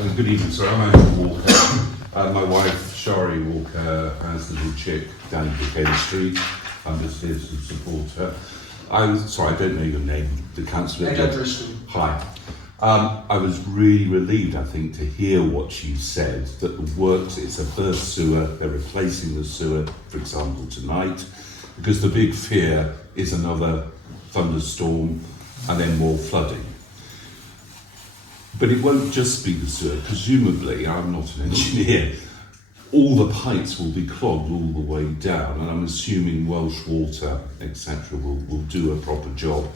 Good evening, sorry, I'm Andrew Walker. My wife, Shari Walker, has a little chick down in Brookend Street. I'm just here to support her. Sorry, I don't know your name, the councillor. Hi. I was really relieved, I think, to hear what you said, that the works, it's a burst sewer, they're replacing the sewer, for example, tonight, because the big fear is another thunderstorm and then more flooding. But it won't just be the sewer. Presumably, I'm not an engineer, all the pipes will be clogged all the way down, and I'm assuming Welsh Water, etc., will do a proper job.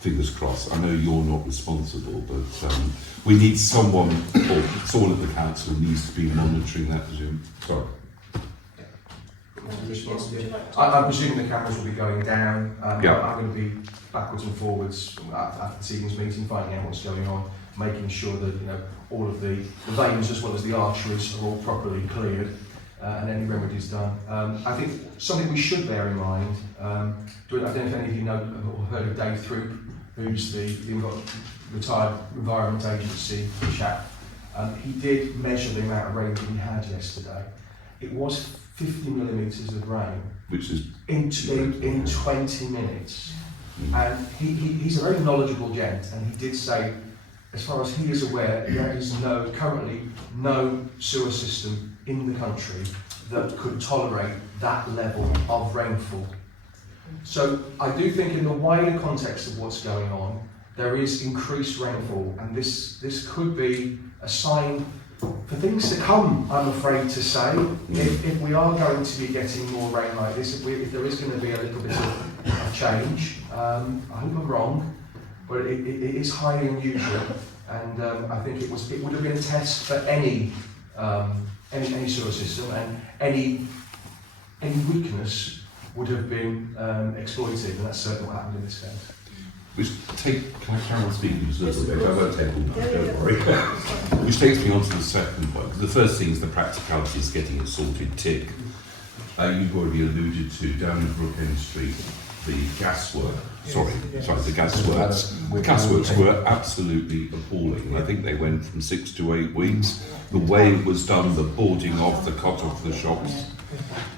Fingers crossed. I know you're not responsible, but we need someone, or someone at the council needs to be monitoring that, presume. Sorry. I presume the cameras will be going down. Yeah. I'm going to be backwards and forwards after this evening's meeting, finding out what's going on, making sure that all of the veins as well as the arteries are all properly cleared and any remedies done. I think something we should bear in mind. I don't know if any of you know or heard of Dave Throop, who's the retired Environment Agency chap. He did measure the amount of rain that we had yesterday. It was 50 millimetres of rain, Which is in 20 minutes. And he's a very knowledgeable gent, and he did say, as far as he is aware, there is currently no sewer system in the country that could tolerate that level of rainfall. So I do think in the wider context of what's going on, there is increased rainfall, and this could be a sign for things to come, I'm afraid to say. If we are going to be getting more rain like this, if there is going to be a little bit of change, I hope I'm wrong, but it is highly unusual, and I think it would have been a test for any sewer system, and any weakness would have been exploited, and that's certainly what happened in this case. Can I carry on speaking just a little bit? I won't take all time, don't worry. Which takes me on to the second point. The first thing is the practicality is getting it sorted tick. You've already alluded to, down in Brookend Street, the gasworks. The gasworks were absolutely appalling. I think they went from 6 to 8 weeks. The way it was done, the boarding off, the cut off the shops.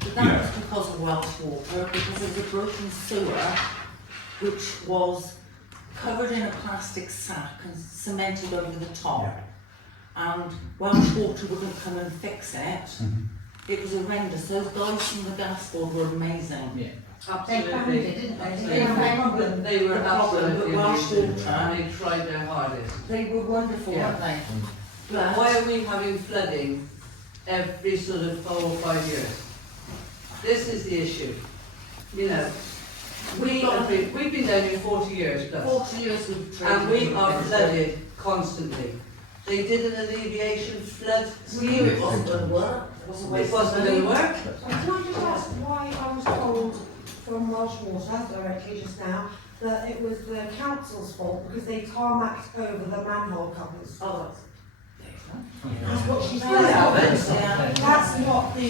But that was because of Welsh Water, because of the broken sewer, which was covered in a plastic sack and cemented over the top. And Welsh Water wouldn't come and fix it. It was horrendous. Those guys from the gas board were amazing. Yeah. Absolutely. They found it, didn't they? They were absolutely Welsh amazing, Water. and they tried their hardest. They were wonderful, weren't they? But why are we having flooding every sort of 4 or 5 years? This is the issue. We've been down here 40 years plus. 40 years we've And we are flooded constantly. They did an alleviation flood We knew it wasn't going to work. It wasn't going to work. Can I just ask why I was told from Welsh Water directly just now that it was the council's fault because they tarmacked over the manhole covers? Oh, That's what she said. yeah. That's what the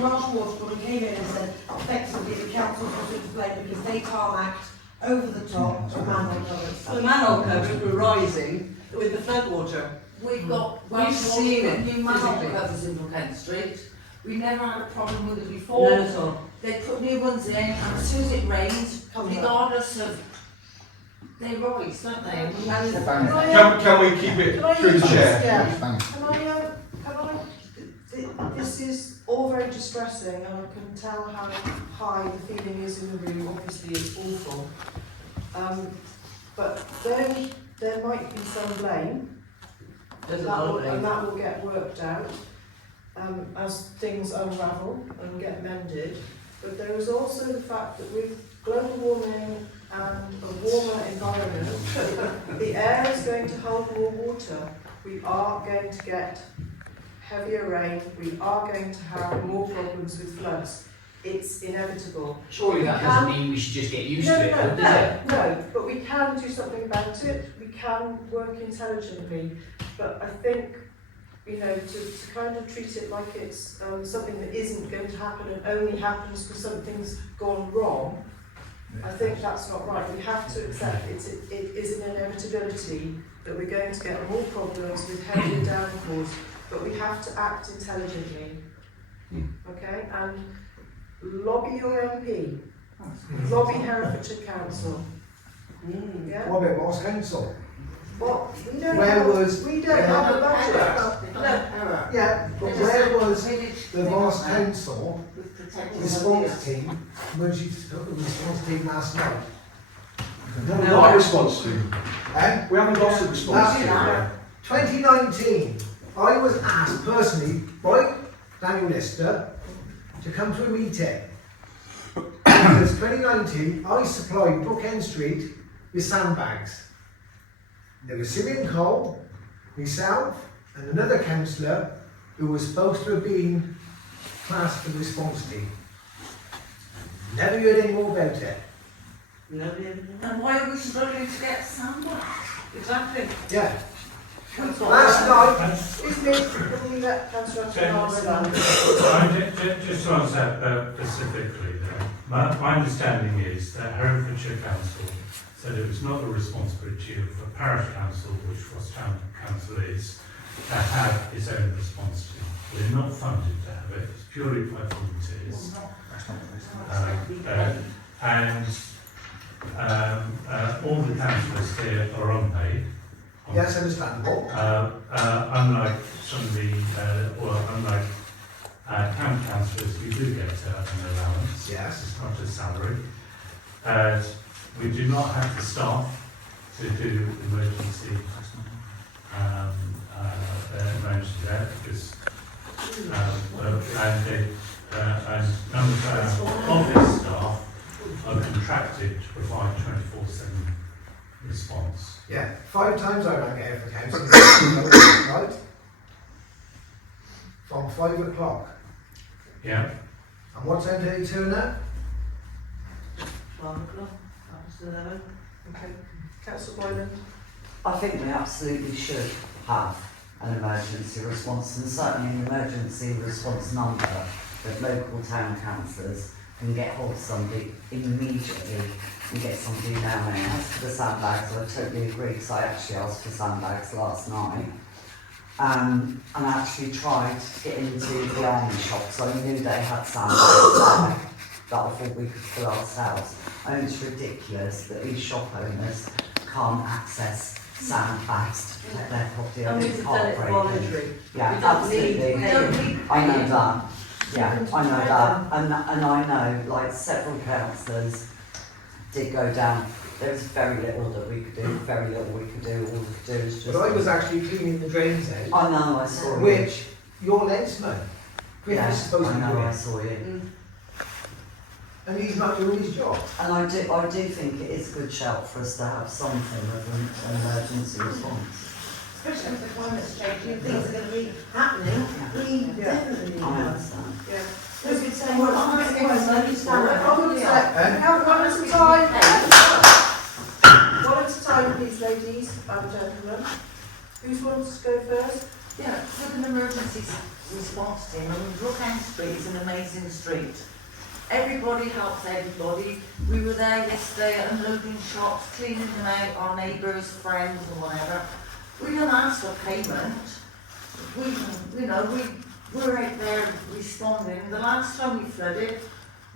Welsh Water woman came in and said effectively the council was to blame because they tarmacked over the top the manhole covers. The manhole covers were rising with the floodwater. We've got We've seen it new manhole physically. covers in Brookend Street. We never had a problem with it before. None at all. They put new ones in, and as soon as it rains, regardless of, they rise, don't they? Can we keep it through the chair? This is all very distressing, and I can tell how high the feeling is in the room. Obviously, it's awful. But then there might be some blame, There's a lot of and blame. that will get worked out as things unravel and get mended. But there is also the fact that with global warming and a warmer environment, the air is going to hold more water. We are going to get heavier rain. We are going to have more problems with floods. It's inevitable. Surely that doesn't mean we should just get used to it, does it? No, but we can do something about it. We can work intelligently. But I think, to kind of treat it like it's something that isn't going to happen and only happens because something's gone wrong, I think that's not right. We have to accept it is an inevitability that we're going to get more problems with heavier downpours, but we have to act intelligently. Okay, and lobby your MP, lobby Herefordshire Council. Yeah. What about Ross Council? What? We don't Where have, was- we don't have a budget. No. Yeah, but where was the Ross Council response team, emergency response team last night? We haven't got a response team. Eh? We haven't got a response Last team. year, 2019, I was asked personally by Daniel Lister to come to a meeting. Because 2019, I supplied Brookend Street with sandbags. There was Simeon Cole, myself, and another councillor who was supposed to have been classed for the response team. Never heard any more about it. And why are we struggling to get sandbags? Exactly. Yeah. Who's got Last that? night, Excuse me, can we let Councillor Just to answer that specifically, my understanding is that Herefordshire Council said it was not the responsibility of the parish council, which Ross-on-Wye Town Council is, to have its own response team. We're not funded to have it, it's purely by volunteers. All the councillors here are unpaid. yes, understandable. Unlike some of the, unlike town councillors, we do get an allowance. Yes. It's not a salary. We do not have the staff to do emergency emergency there because and none of our office staff are contracted to provide 24/7 response. Yeah, 5 times I rang out for council, right? From 5 o'clock. Yeah. And what time did they turn up? 12 o'clock, after 11. Okay, Councillor Boylan. I think we absolutely should have an emergency response, and certainly an emergency response number that local town councillors can get hold of somebody immediately and get somebody down there. As for the sandbags, I totally agree, because I actually asked for sandbags last night. And I actually tried to get into the army shop, so I knew they had sandbags that I thought we could fill ourselves. And it's ridiculous that these shop owners can't access sandbags to protect their property. And It's we've done it heartbreaking. voluntary. Yeah, We don't absolutely. need- we don't need I know paying. that. Yeah, I know that. And I know, like, several councillors did go down. There was very little that we could do, very little we could do. All we could do was just... But I was actually cleaning the drains out, I know, I saw you. which your lensman, Griff, Yeah, is supposed to I be know, doing. I saw you. And he's not doing his job. And I do think it is a good shout for us to have something of an emergency response. Especially with the climate change, and things are going to be happening, we definitely need I that. understand. Yeah. Because it's saying, well, I'm going to go and understand that. Hold on a sec. Eh? Now, one at a time. One at a time, please, ladies and gentlemen. Who wants to go first? Yeah, with an emergency response team, I mean, Brookend Street is an amazing street. Everybody helps everybody. We were there yesterday unloading shops, cleaning them out, our neighbours, friends and whatever. We didn't ask for payment. We're out there responding. The last time we flooded,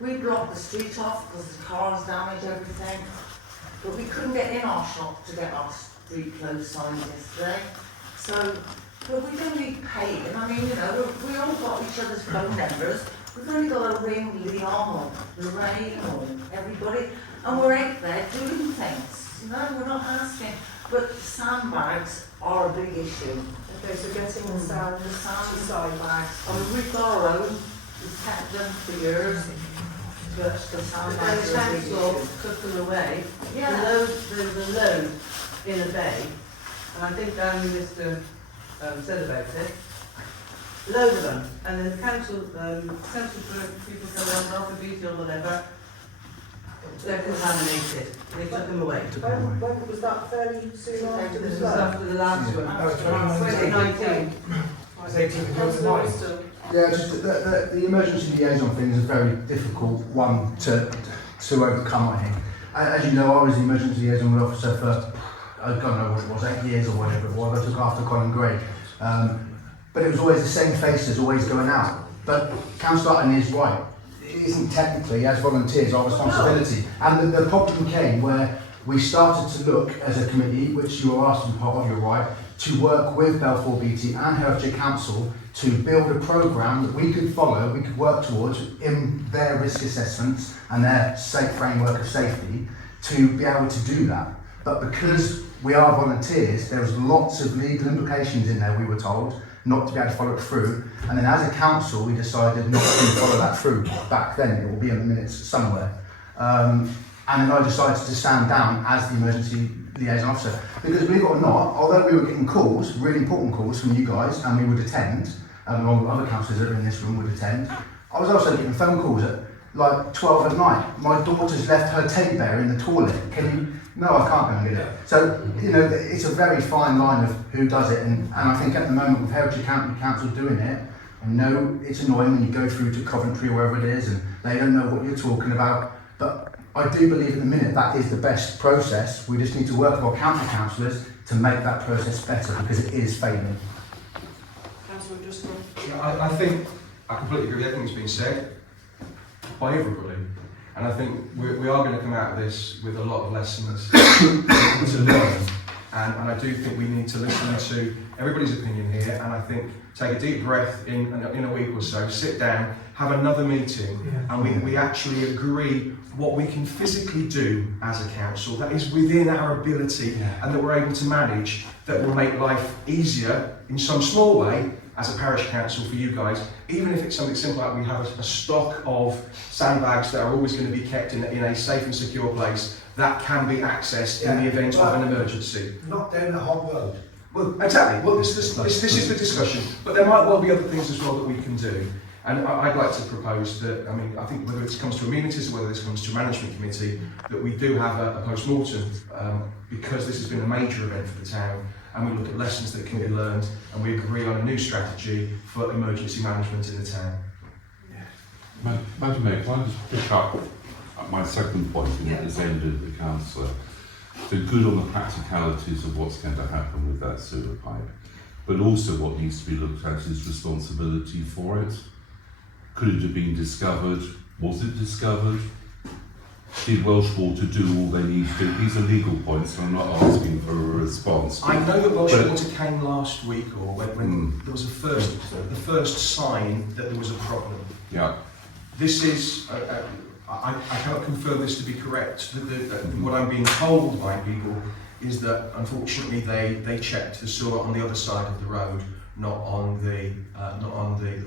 we blocked the street off because the cars damaged everything. But we couldn't get in our shop to get our street closed signs yesterday. So, but we don't need paying. I mean, we all got each other's phone numbers. We've only got to ring Leon or Lorraine or everybody, and we're out there doing things. We're not asking. But sandbags are a big issue. Okay, so getting the sound The to side. sandbags. I mean, we've got our own. We've kept them for years. But the But then sandbags the are a big council issue. took them away. Yeah. There's a load in a bay, and I think Dan Minister said about it. Load of them, and then the council people come along, not for beauty or whatever, they're contaminated. They took them away. When was that, fairly soon after the This was flood? after the last one. That was 2019. 2019. It's 18th of Councillor July. Royston. Yeah, just the emergency liaison thing is a very difficult one to overcome, I think. As you know, I was the emergency liaison officer for I don't know what it was, 8 years or whatever it was. I took after Colin Gray. But it was always the same faces always going out. But Councillor Hutton is right. It isn't technically, as volunteers, our responsibility. And the problem came where we started to look as a committee, which you were asked to be part of, you're right, to work with Balfour Beatty and Herefordshire Council to build a programme that we could follow, we could work towards in their risk assessments and their safe framework of safety to be able to do that. But because we are volunteers, there was lots of legal implications in there, we were told, not to be able to follow it through. And then as a council, we decided not to follow that through back then. It will be in the minutes somewhere. And then I decided to stand down as the emergency liaison officer. Because believe it or not, although we were getting calls, really important calls from you guys, and we would attend, along with other councillors that are in this room would attend, I was also getting phone calls at like 12 at night. My daughter's left her teddy bear in the toilet. Can you? No, I can't go and get it. So, you know, it's a very fine line of who does it. And I think at the moment with Herefordshire County Council doing it, I know it's annoying when you go through to Coventry or wherever it is and they don't know what you're talking about. But I do believe at the minute that is the best process. We just need to work with our county councillors to make that process better because it is failing. Councillor Driscoll. I think I completely agree with everything that's been said by everybody. And I think we are going to come out of this with a lot of lessons to learn. And I do think we need to listen to everybody's opinion here. And I think take a deep breath in a week or so, sit down, have another meeting, and we actually agree what we can physically do as a council that is within our ability and that we're able to manage, that will make life easier in some small way as a parish council for you guys, even if it's something simple like we have a stock of sandbags that are always going to be kept in a safe and secure place that can be accessed in the event of an emergency. Not down the hot road. Well, exactly. Well, this is the discussion, but there might well be other things as well that we can do. And I'd like to propose that, I mean, I think whether it comes to amenities or whether this comes to management committee, that we do have a post-mortem because this has been a major event for the town, and we look at lessons that can be learned, and we agree on a new strategy for emergency management in the town. Madam Mayor, can I just pick up my second point in that has ended the councillor? So good on the practicalities of what's going to happen with that sewer pipe, but also what needs to be looked at is responsibility for it. Could it have been discovered? Was it discovered? Did Welsh Water do all they need to do? These are legal points, so I'm not asking for a response. I know that Welsh Water came last week, or when there was the first sign that there was a problem. Yeah. This is, I cannot confirm this to be correct. What I'm being told by people is that unfortunately they checked the sewer on the other side of the road, not on the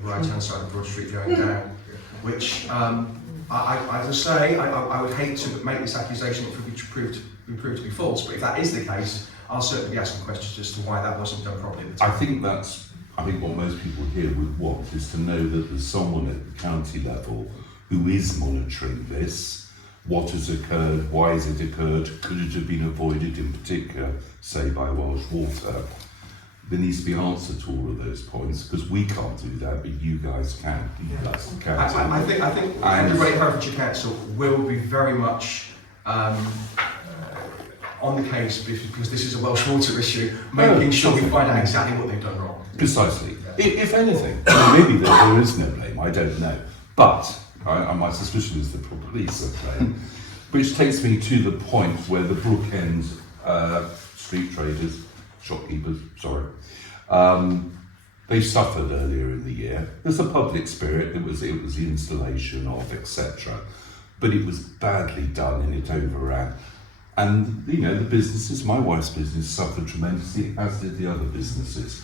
right hand side of Broad Street going down, which as I say, I would hate to make this accusation that could be proved to be false, but if that is the case, I'll certainly be asking questions as to why that wasn't done properly at the time. I think what most people here would want is to know that there's someone at the county level who is monitoring this, what has occurred, why has it occurred, could it have been avoided in particular, say by Welsh Water. There needs to be an answer to all of those points, because we can't do that, but you guys can. That's the county. I think everybody at Herefordshire Council will be very much on the case, because this is a Welsh Water issue, making sure we find out exactly what they've done wrong. Precisely. If anything, maybe there is no blame, I don't know. But my suspicion is the police are blame, which takes me to the point where the Brookend street traders, shopkeepers, sorry, they suffered earlier in the year. There's a public spirit, it was the installation of, etc. But it was badly done and it overran. And, you know, the businesses, my wife's business suffered tremendously, as did the other businesses.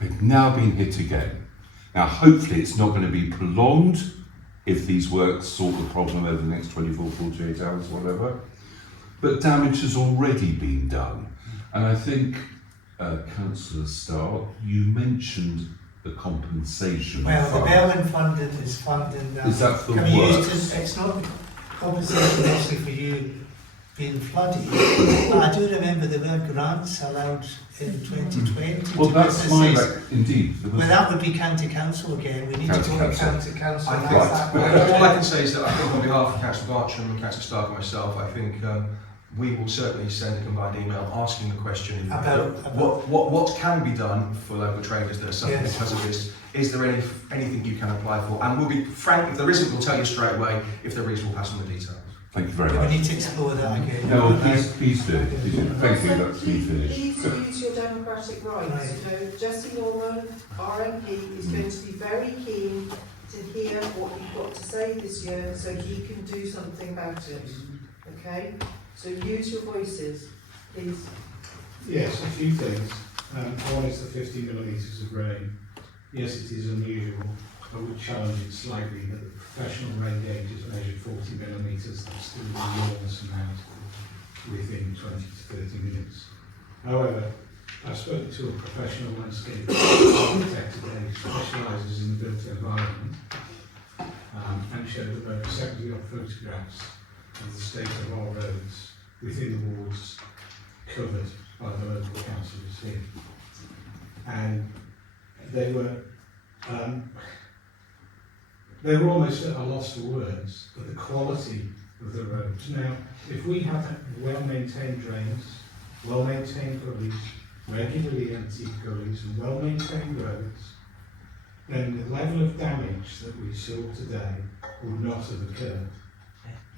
They've now been hit again. Now, hopefully it's not going to be prolonged if these works sort the problem over the next 24, 48 hours, whatever. But damage has already been done. And I think, Councillor Starr, you mentioned the compensation fund. The Bailment Fund is funding is that for can be work? used it's not compensation actually for you being flooded. But I do remember there were grants allowed in 2020 well, to that's businesses. Indeed. Well, that would be County Council again. We need to go to County Council and ask that. All I can say is that I think on behalf of Councillor Bartram and Councillor Stark and myself, I think we will certainly send a combined email asking the question About what can be done for local traders that are suffering Yes. because of this. Is there anything you can apply for? And we'll be frank, if there isn't, we'll tell you straight away. If there is, we'll pass on the details. Thank you very We much. need to explore that again. No, please do. Please do. Thank you. That's me Please finished. use your democratic rights. You know, Jesse Norman, our MP, is going to be very keen to hear what you've got to say this year so he can do something about it. Okay? So use your voices, please. Yes, a few things. One is the 50 millimetres of rain. Yes, it is unusual. I would challenge it slightly that the professional rain gauge has measured 40 millimetres. That's still an enormous amount within 20 to 30 minutes. However, I've spoken to a professional landscape architect today who specialises in the built environment and showed about 70 odd photographs of the state of our roads within the wards covered by the local councillors here. And they were almost at a loss for words at the quality of the roads. Now, if we have well-maintained drains, well-maintained gullies, regularly emptied gullies and well-maintained roads, then the level of damage that we saw today would not have occurred.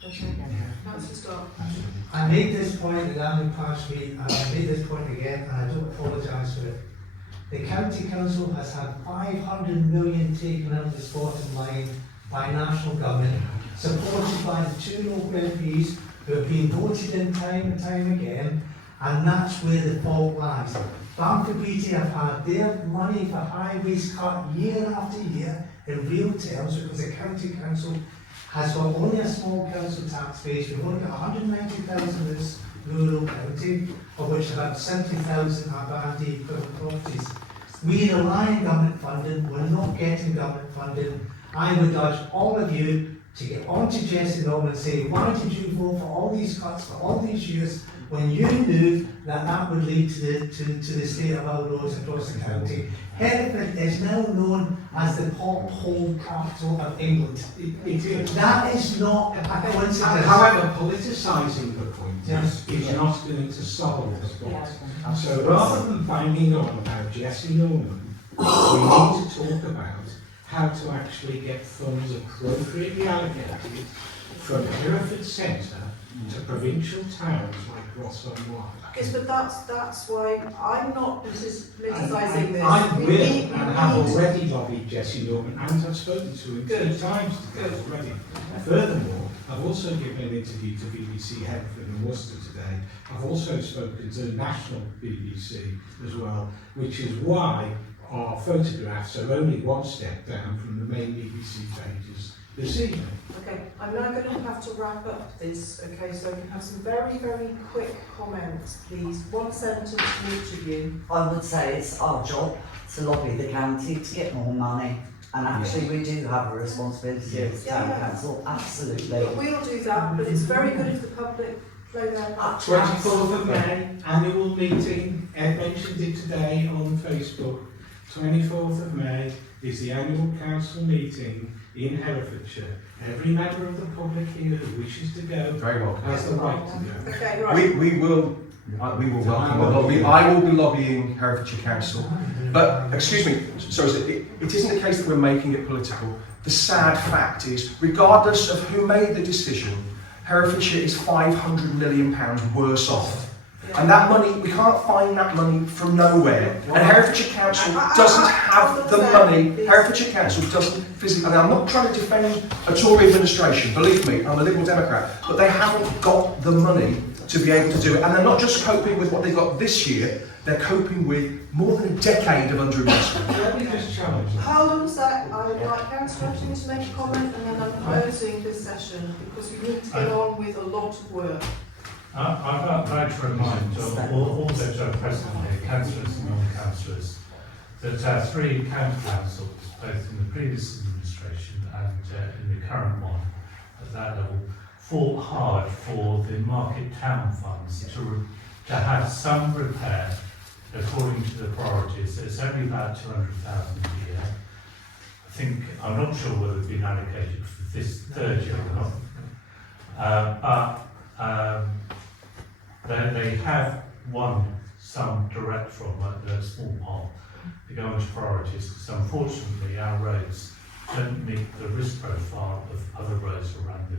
Councillor Stark. I made this point at Lambeth past week, and I made this point again, and I don't apologise for it. The County Council has had 500 million taken out of the sporting line by national government, supported by the 2 local MPs who have been voted in time and time again, and that's where the fault lies. Bamford Beatty have had their money for highways cut year after year in real terms because the County Council has got only a small council tax base. We've only got 190,000 in this rural county, of which about 70,000 are Band D equivalent properties. We rely on government funding, we're not getting government funding. I would urge all of you to get on to Jesse Norman and say, why did you vote for all these cuts for all these years when you knew that that would lead to the state of our roads across the county? Hereford is now known as the pothole capital of England. That is not a coincidence. However, politicising the point is not going to solve the point. So rather than banging on about Jesse Norman, we need to talk about how to actually get funds appropriately allocated from Hereford Centre to provincial towns like Ross-on-Wye. Yes, but that's why I'm not politicising this. I We will need- and have already lobbied Jesse Norman and I've spoken to him 2 times today already. Furthermore, I've also given an interview to BBC Hereford and Worcester today. I've also spoken to national BBC as well, which is why our photographs are only 1 step down from the main BBC pages this evening. Okay, I'm now going to have to wrap up this, okay, so we can have some very, very quick comments, please. 1 sentence from each of you. I would say it's our job to lobby the county to get more money. And actually we do have a responsibility as town council, absolutely. But we'll do that, but it's very good if the public play their part. 24th of May, annual meeting. Ed mentioned it today on Facebook. 24th of May is the annual council meeting in Herefordshire. Every member of the public here who wishes to go Very welcome. has the right to go. Okay, right. We will welcome the lobby. I will be lobbying Herefordshire Council. But, excuse me, sorry, it isn't the case that we're making it political. The sad fact is, regardless of who made the decision, Herefordshire is £500 million worse off. And that money, we can't find that money from nowhere. And Herefordshire Council doesn't have the money. Herefordshire Council doesn't physically, and I'm not trying to defend a Tory administration, believe me, I'm a Liberal Democrat, but they haven't got the money to be able to do it. And they're not just coping with what they got this year, they're coping with more than a decade of underinvestment. Let me just challenge that. How long is that? I would like Councillor Ashton to make a comment and then I'm closing this session because we need to get on with a lot of work. I'd like to remind all those are present here, councillors and non-councillors, that our 3 county councils, both in the previous administration and in the current one, at that level, fought hard for the market town funds to have some repair according to the priorities. It's only about 200,000 a year. I think, I'm not sure whether it's been allocated for this 3rd year or not. They have won some direct from a small part the government's priorities, because unfortunately our roads don't meet the risk profile of other roads around the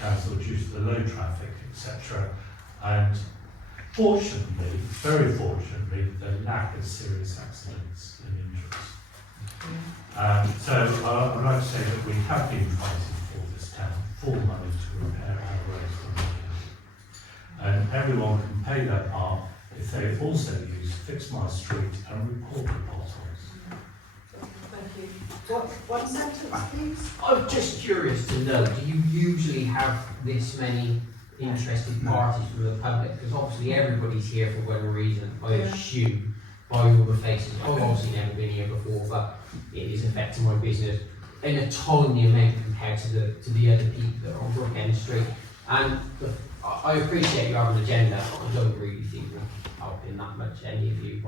council due to the low traffic, etc. And fortunately, very fortunately, they lack of serious accidents and injuries. So I'd like to say that we have been fighting for this town for money to repair our roads when we can. And everyone can pay their part if they also use Fix My Street and report the potholes. Thank you. One sentence, please. I'm just curious to know, do you usually have this many interested parties from the public? Because obviously everybody's here for whatever reason, I assume, by all the faces. I've obviously never been here before, but it is affecting my business in a tiny amount compared to the other people that are on Brookend Street. And I appreciate you have an agenda. I don't really think you're helping that much, any of you.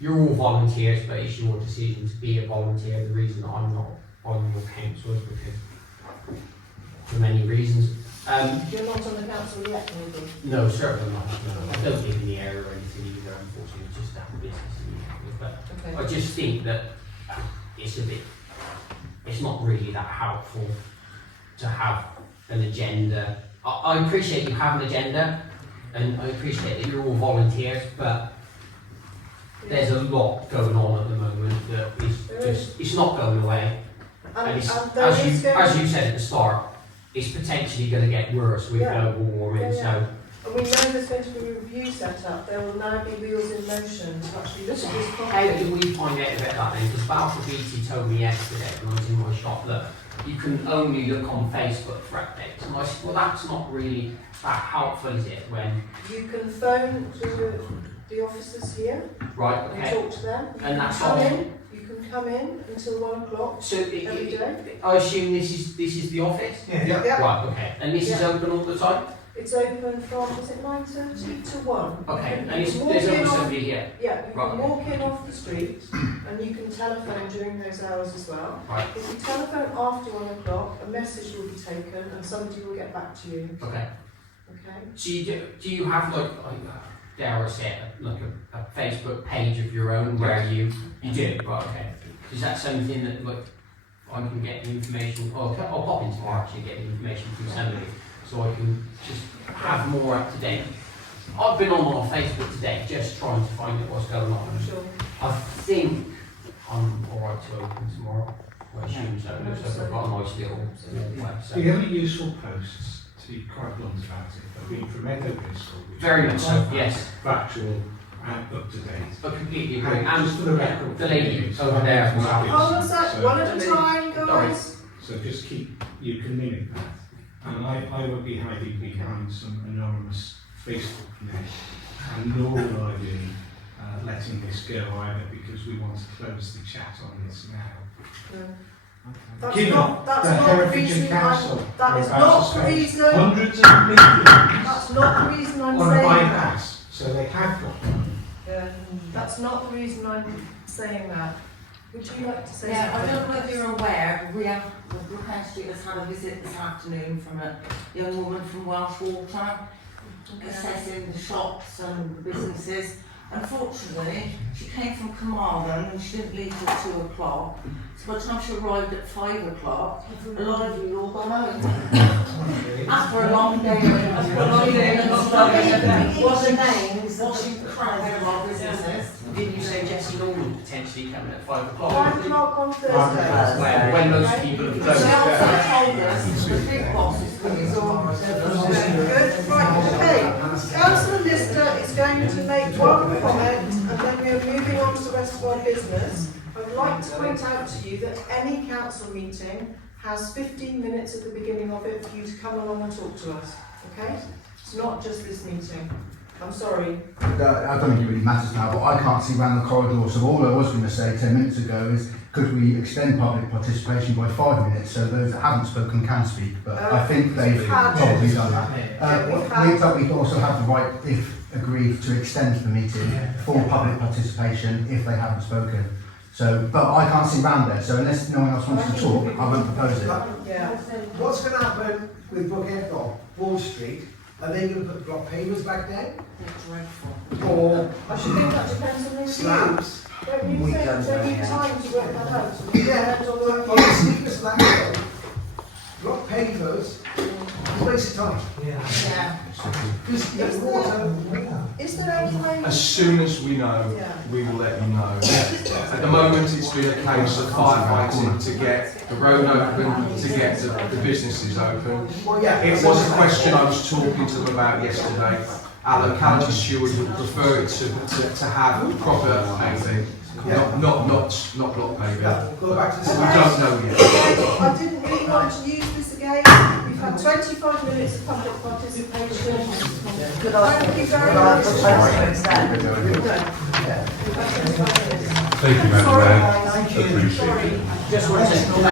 You're all volunteers, but it's your decision to be a volunteer. The reason I'm not on your council is because, for many reasons. You're not on the council yet, maybe? No, certainly not. No. I don't live in the area or anything either, unfortunately. It's just that business in the area. But Okay. I just think that it's not really that helpful to have an agenda. I appreciate you have an agenda, and I appreciate that you're all volunteers, but there's a lot going on at the moment that it's not going away. And it's, as you said at the start, it's potentially going to get worse with global warming. So. And we know there's going to be a review set up. There will now be wheels in motion to actually look at this How properly. do we find out about that then? Because Balfour Beatty told me yesterday when I was in my shop that you can only look on Facebook for updates. And I said, well, that's not really that helpful, is it? When You can phone to the officers here right, and okay. talk to them. You And can that's come all. in. You can come in until 1 o'clock So every day. I assume this is the office. Yeah. Right, okay. And this is open all the time. It's open from, is it 9:30 to 1? Okay. You And it's, can walk there's in always on- somebody here. Yeah, you Right. can walk in off the street and you can telephone during those hours as well. Right. If you telephone after 1 o'clock, a message will be taken and somebody will get back to you. Okay. Okay? So do you have like dare I say it, like a Facebook page of your own where you do? Right, okay. Is that something that like I can get the information, or I'll pop into March and get the information from somebody so I can just have more up to date. I've been on Facebook today just trying to find out what's going on. Sure. I think I'm alright to open tomorrow. I assume so. It looks like I've got a nice little website. Do you have any useful posts, to be quite blunt about it, that have been from Echo Bristol? Very much so, yes. Factual and up to date. I completely agree. And just for the record, the lady over there as well. Hold on a sec, So- one at a time, guys. So just you can mimic that. And I won't be hiding behind some anonymous Facebook name, and nor will I be letting this go either, because we want to close the chat on this now. No. That's Given not the the Herefordshire reason Council that are is about not to the spend reason. hundreds of millions That's not the reason I'm on a saying that. bypass, so they have got money. Yeah, that's not the reason I'm saying that. Would you like to say Yeah, I something? don't know if you're aware, the Brookend Street has had a visit this afternoon from a young woman from Welsh-Water, assessing the shops and the businesses. Unfortunately, she came from Carmarthen and she didn't leave till 2 o'clock. So by the time she arrived at 5 o'clock, a lot of you all gone home. After a long day, What's the names? washing crap out of our businesses. Didn't you say Jesse Norman potentially coming at 5 o'clock? 5 o'clock on Thursday. When most people have She closed. also told us the big boss is coming tomorrow. Good, right, okay. Councillor Lister is going to make one comment and then we are moving on to the rest of our business. I would like to point out to you that any council meeting has 15 minutes at the beginning of it for you to come along and talk to us, okay? It's not just this meeting. I'm sorry. I don't think it really matters now, but I can't see round the corridor, so all I was going to say 10 minutes ago is could we extend public participation by 5 minutes so those that haven't spoken can speak, but I think they've probably done that. But we also have the right, if agreed, to extend the meeting for public participation if they haven't spoken. So, but I can't see round there, so unless no one else wants to talk, I won't propose it. Yeah. What's going to happen with Brookend or Wall Street Are they going to put block pavers back there? They're dreadful. Or I should think that depends on the review. slabs? Don't you We think don't they know need yet. time to work that out? Yeah, Depends on the on the steepest slab though, block pavers, it's a waste of time. Yeah. Because you have water. Is there any way? As soon as we know, Yeah. we will let you know. At the moment, it's been a case of firefighting to get the road open, to get the businesses open. Well, yeah. It was a question I was talking to them about yesterday. Our locality steward would prefer it to have proper paving, not block paving. Yeah, we'll go back to We the don't know yet. I didn't really want to use this again. We've had 25 minutes of public participation. Could I, Thank you could very I much. propose to extend? Thank you, Madam Mayor. Sorry, guys. Appreciate it. Sorry. Just want to